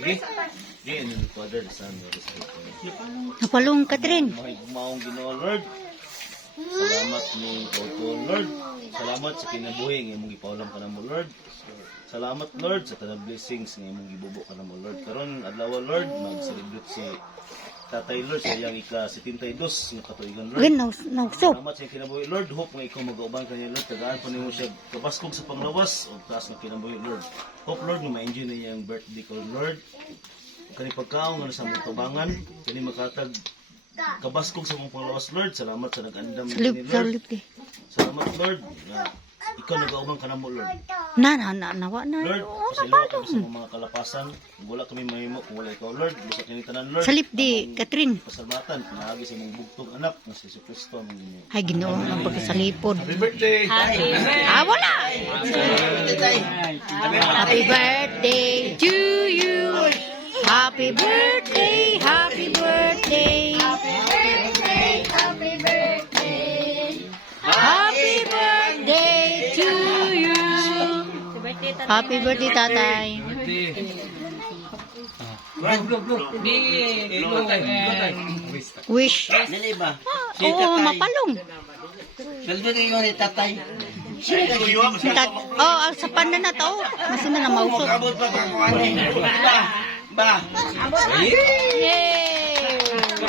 Sige. Sige, ano yung Father, the Son, and the Spirit. Napalong Catherine. Maong Ginoo, Lord. Salamat ni Toto, Lord. Salamat sa kinabuhi ng imong ipaulam ka na mo, Lord. Salamat, Lord, sa tanang blessings ng imong gibubo ka na mo, Lord. Karon adlaw, Lord, mag-celebrate si Tatay, Lord, sa iyang ika-72 ng katuigan, Lord. Again, nausok. Salamat sa iyang kinabuhi, Lord. Hope nga ikaw mag-auban ka niya, Lord. Tagaan pa niyo siya kabaskog sa panglawas o taas ng kinabuhi, Lord. Hope, Lord, nga ma-enjoy na iyang birthday ko, Lord. Kani pagkaon nga sa mong tubangan, kani makatag kabaskog sa mong panglawas, Lord. Salamat sa nag-andam ni Lord. Salip eh. Salamat, Lord. Na ikaw nag-auban ka na mo, Lord. Nawa na. Lord, pasalamat kami sa mga kalapasan. Kung wala kami mahimo, kung wala ikaw, Lord. Busak kami tanan, Lord. Salip di, Catherine. Pasalamatan, pinahagi sa mong bugtong anak na si Jesus Cristo. Ay, Ginoo, ang pagkasalipod. Happy birthday! Ah, wala! Happy birthday to you. Happy birthday, happy birthday. Happy birthday, happy birthday. Happy birthday to you. Happy birthday, tatay. Wish. Nili ba? Oo, mapalong. Sweldo na yun ni tatay. Oh, sa panan na to. Masin na mausok. Abot pa pa kuhanin. Ba? Yay!